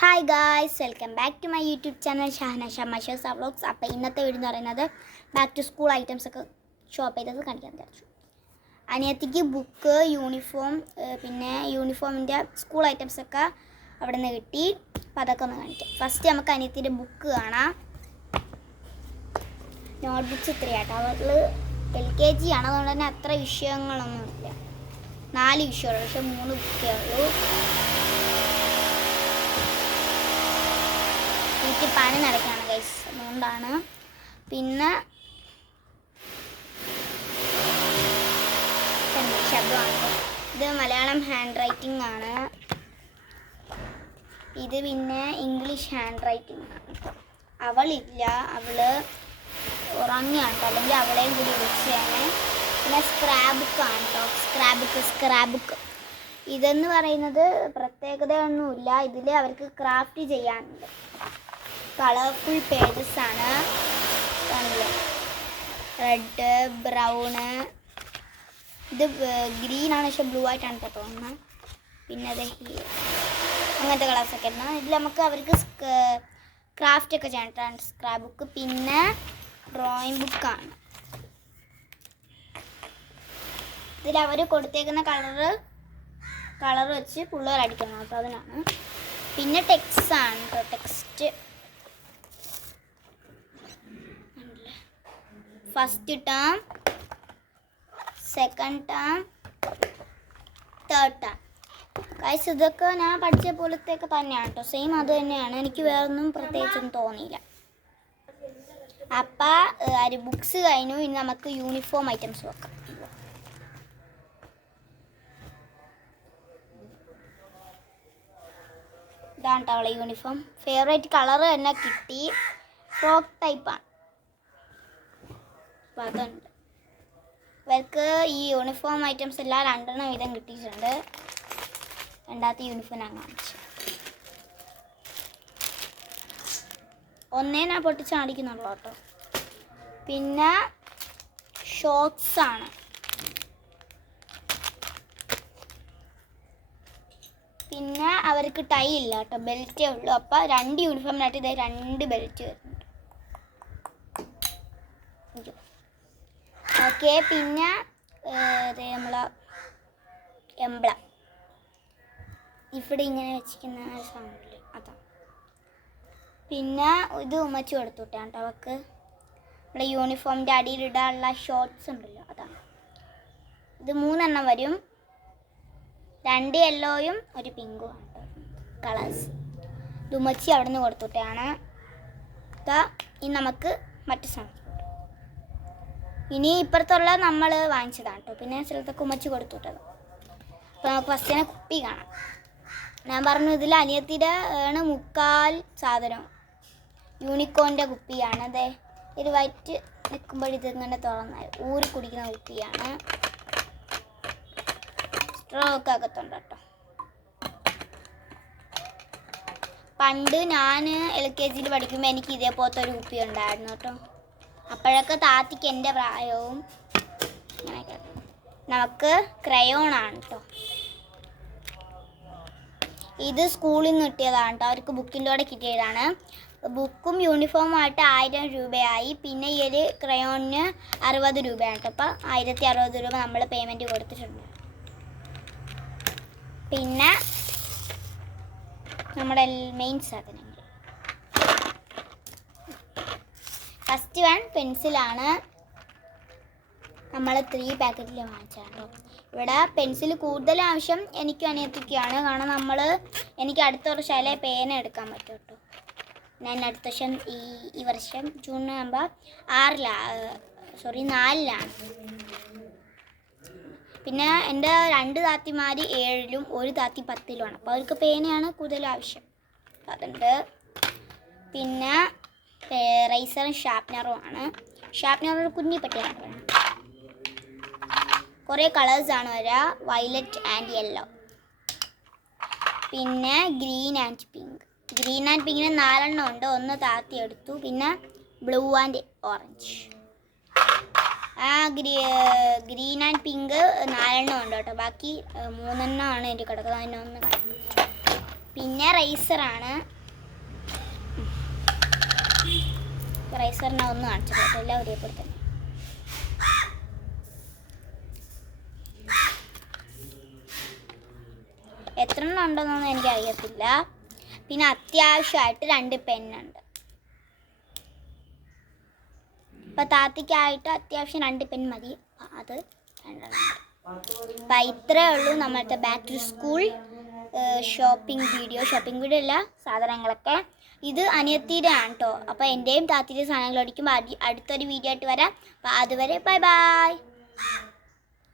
Hi guys, welcome back to my YouTube channel Shahana ഷമാഷേഴ്സ് vlogs. അപ്പോൾ ഇന്നത്തെ വീഡിയോ എന്ന് പറയുന്നത് ബാക്ക് ടു സ്കൂൾ ഐറ്റംസ് ഒക്കെ ഷോപ്പ് ചെയ്തത് കാണിക്കാൻ വിചാരിച്ചു. അനിയത്തിക്ക് ബുക്ക്, യൂണിഫോം, പിന്നെ യൂണിഫോമിൻ്റെ സ്കൂൾ ഐറ്റംസൊക്കെ അവിടെ നിന്ന് കിട്ടി. അപ്പോൾ അതൊക്കെ ഒന്ന് കാണിക്കാം. ഫസ്റ്റ് നമുക്ക് അനിയത്തിൻ്റെ ബുക്ക് കാണാം. നോട്ട്ബുക്സ് ഇത്രയാട്ടോ. അവൾ LKG ആണ്, അതുകൊണ്ട് തന്നെ അത്ര വിഷയങ്ങളൊന്നുമില്ല. 4 വിഷയമുള്ളൂ, പക്ഷേ 3 ബുക്കേ ഉള്ളൂ. എനിക്ക് പണി നടക്കുകയാണ് ഗൈസ്, അതുകൊണ്ടാണ്. പിന്നെ ശബ്ദമാണ്. ഇത് മലയാളം ഹാൻഡ് റൈറ്റിംഗ് ആണ്. ഇത് പിന്നെ ഇംഗ്ലീഷ് ഹാൻഡ് റൈറ്റിംഗ് ആണ്. അവളില്ല, അവള് ഉറങ്ങുകയാണ്, അല്ലെങ്കിൽ അവളെയും കൂടി വിളിച്ചാണ്. പിന്നെ സ്ക്രാബുക്കാണ് കേട്ടോ. സ്ക്രാബുക്ക് ഇതെന്ന് പറയുന്നത് പ്രത്യേകതയൊന്നുമില്ല. ഇതിൽ അവർക്ക് ക്രാഫ്റ്റ് ചെയ്യാനുണ്ട്. കളർഫുൾ പേജസ് ആണ്. റെഡ്, ബ്രൗണ്, ഇത് ഗ്രീൻ ആണ്, പക്ഷെ ബ്ലൂ ആയിട്ടാണ് ഇപ്പോൾ തോന്നുന്നത്. പിന്നെ അത് അങ്ങനത്തെ കളേഴ്സൊക്കെ ഉണ്ട്. ഇതിൽ നമുക്ക് അവർക്ക് ക്രാഫ്റ്റ് ഒക്കെ ചെയ്യാനായിട്ടാണ് സ്ക്രാപ്പ് ബുക്ക്. പിന്നെ ഡ്രോയിങ് ബുക്കാണ്. ഇതിൽ അവർ കൊടുത്തേക്കുന്ന കളർ വെച്ച് പിള്ളേർ അടിക്കണം കേട്ടോ, അതിനാണ്. പിന്നെ ടെക്സ്റ്റ് ആണ് കേട്ടോ. Text first term, second term, third term. Guys, ഇതൊക്കെ ഞാൻ പഠിച്ച പോലത്തെയൊക്കെ തന്നെയാണ് കേട്ടോ. സെയിം അത് തന്നെയാണ്. എനിക്ക് വേറൊന്നും പ്രത്യേകിച്ചൊന്നും തോന്നിയില്ല. അപ്പം ബുക്സ് കഴിഞ്ഞു. ഇനി നമുക്ക് യൂണിഫോം ഐറ്റംസ് വെക്കാം. ഇതാണ് കേട്ടോ അവളെ യൂണിഫോം. ഫേവറേറ്റ് കളർ തന്നെ കിട്ടി. ഫ്രോക്ക് ടൈപ്പാണ്. അപ്പോൾ അതുണ്ട്. ഇവർക്ക് ഈ യൂണിഫോം ഐറ്റംസ് എല്ലാം 2 വീതം കിട്ടിയിട്ടുണ്ട്. രണ്ടാമത്തെ യൂണിഫോം ഞാൻ കാണിച്ചു. ഒന്നേ ഞാൻ പൊട്ടിച്ചാടിക്കുന്നുള്ളൂ കേട്ടോ. പിന്നെ ഷോർട്സ് ആണ്. പിന്നെ അവർക്ക് ടൈ ഇല്ല കേട്ടോ, ബെൽറ്റേ ഉള്ളൂ. അപ്പോൾ 2 യൂണിഫോമിനായിട്ട് ഇതേ 2 ബെൽറ്റ് വരുന്നുണ്ട്. ഓക്കെ. പിന്നെ നമ്മളെ എംബ്ലം ഇവിടെ ഇങ്ങനെ വെച്ചിരിക്കുന്ന സാധനമില്ലേ, അതാണ്. പിന്നെ ഇത് ഉമ്മച്ചി കൊടുത്തുവിട്ടാണ് കേട്ടോ അവൾക്ക്. നമ്മുടെ യൂണിഫോമിൻ്റെ അടിയിലിടാനുള്ള ഷോർട്ട്സ് ഉണ്ടല്ലോ, അതാണ്. ഇത് 3 വരും. 2 യെല്ലോയും 1 പിങ്കും ആണ് കളേഴ്സ്. ഇത് ഉമ്മച്ചി അവിടെ നിന്ന് കൊടുത്തുവിട്ടാണ്. ഇനി നമുക്ക് മറ്റു സാധനം. ഇനി ഇപ്പുറത്തുള്ള നമ്മൾ വാങ്ങിച്ചതാണ് കേട്ടോ. പിന്നെ സ്ഥലത്തൊക്കെ ഉമ്മച്ചി കൊടുത്തുവിട്ടത്. അപ്പോൾ നമുക്ക് ഫസ്റ്റിനെ കുപ്പി കാണാം. ഞാൻ പറഞ്ഞു ഇതിൽ അനിയത്തിയുടെ ആണ് 3/4 സാധനം. യൂണിക്കോണിൻ്റെ കുപ്പിയാണ്. അതെ, ഒരു വൈറ്റ് നിൽക്കുമ്പോൾ ഇതിങ്ങനെ തുറന്നാൽ ഊരി കുടിക്കുന്ന കുപ്പിയാണ്. സ്ട്രോ ഒക്കെ അകത്തുണ്ട് കേട്ടോ. പണ്ട് ഞാൻ LKG പഠിക്കുമ്പോൾ എനിക്ക് ഇതേപോലത്തെ ഒരു കുപ്പി ഉണ്ടായിരുന്നു കേട്ടോ. അപ്പോഴൊക്കെ താത്തിക്ക് എൻ്റെ പ്രായവും അങ്ങനെയൊക്കെ. നമുക്ക് ക്രയോൺ ആണ് കേട്ടോ. ഇത് സ്കൂളിൽ നിന്ന് കിട്ടിയതാണ് കേട്ടോ. അവർക്ക് ബുക്കിൻ്റെ കൂടെ കിട്ടിയതാണ്. ബുക്കും യൂണിഫോമുമായിട്ട് 1000 രൂപയായി. പിന്നെ ഈ ഒരു ക്രയോണിന് 60 രൂപയാണ് കേട്ടോ. അപ്പോൾ 1060 രൂപ നമ്മൾ പേയ്മെൻറ്റ് കൊടുത്തിട്ടുണ്ട്. പിന്നെ നമ്മുടെ മെയിൻ സാധനങ്ങൾ. ഫസ്റ്റ് വൺ പെൻസിലാണ്. നമ്മൾ 3 പാക്കറ്റിൽ വാങ്ങിച്ചാണ്. ഇവിടെ പെൻസിൽ കൂടുതൽ ആവശ്യം എനിക്കും അനിയത്തിക്കാണ്. കാരണം എനിക്ക് അടുത്ത വർഷമല്ലേ പേന എടുക്കാൻ പറ്റും കേട്ടോ. ഞാൻ അടുത്ത വർഷം ഈ വർഷം ജൂൺ ആകുമ്പോൾ 4-ലാണ്. പിന്നെ എൻ്റെ 2 താത്തിമാർ 7-ലും 1 താത്തി 10-ലുമാണ്. അപ്പോൾ അവർക്ക് പേനയാണ് കൂടുതൽ ആവശ്യം. അതുണ്ട്. പിന്നെ റൈസറും ഷാർപ്നറും ആണ്. ഷാർപ്നർ ഒരു കുഞ്ഞി പറ്റിയാണ്. കുറേ കളേഴ്സാണ് വരിക. Violet and yellow. പിന്നെ green and pink. Green and പിങ്കിന് 4 ഉണ്ട്. 1 താത്തി എടുത്തു. പിന്നെ blue and orange. Green and pink 4 ഉണ്ട് കേട്ടോ. ബാക്കി 3 ആണ് എൻ്റെ കിടക്കുന്നത്. അതിനൊന്ന് കാണിച്ചു. പിന്നെ റൈസറാണ്. റൈസറിനെ ഒന്ന് കാണിച്ചത് എല്ലാം ഒരേപോലെ തന്നെ. എത്ര എണ്ണം ഉണ്ടെന്നൊന്നും എനിക്കറിയത്തില്ല. പിന്നെ അത്യാവശ്യമായിട്ട് 2 പെന്നുണ്ട്. ഇപ്പം താത്തിക്കായിട്ട് അത്യാവശ്യം 2 പെൻ മതി. അത് 2 എണ്ണം. അപ്പം ഇത്രയേ ഉള്ളൂ നമ്മളത്തെ back to school shopping video അല്ല, സാധനങ്ങളൊക്കെ. ഇത് അനിയത്തിയുടെ ആണ് കേട്ടോ. അപ്പോൾ എൻ്റെയും താത്തിയുടെ സാധനങ്ങൾ അടിക്കുമ്പോൾ അടുത്തൊരു വീഡിയോ ആയിട്ട് വരാം. അപ്പോൾ അതുവരെ ബൈ ബൈ.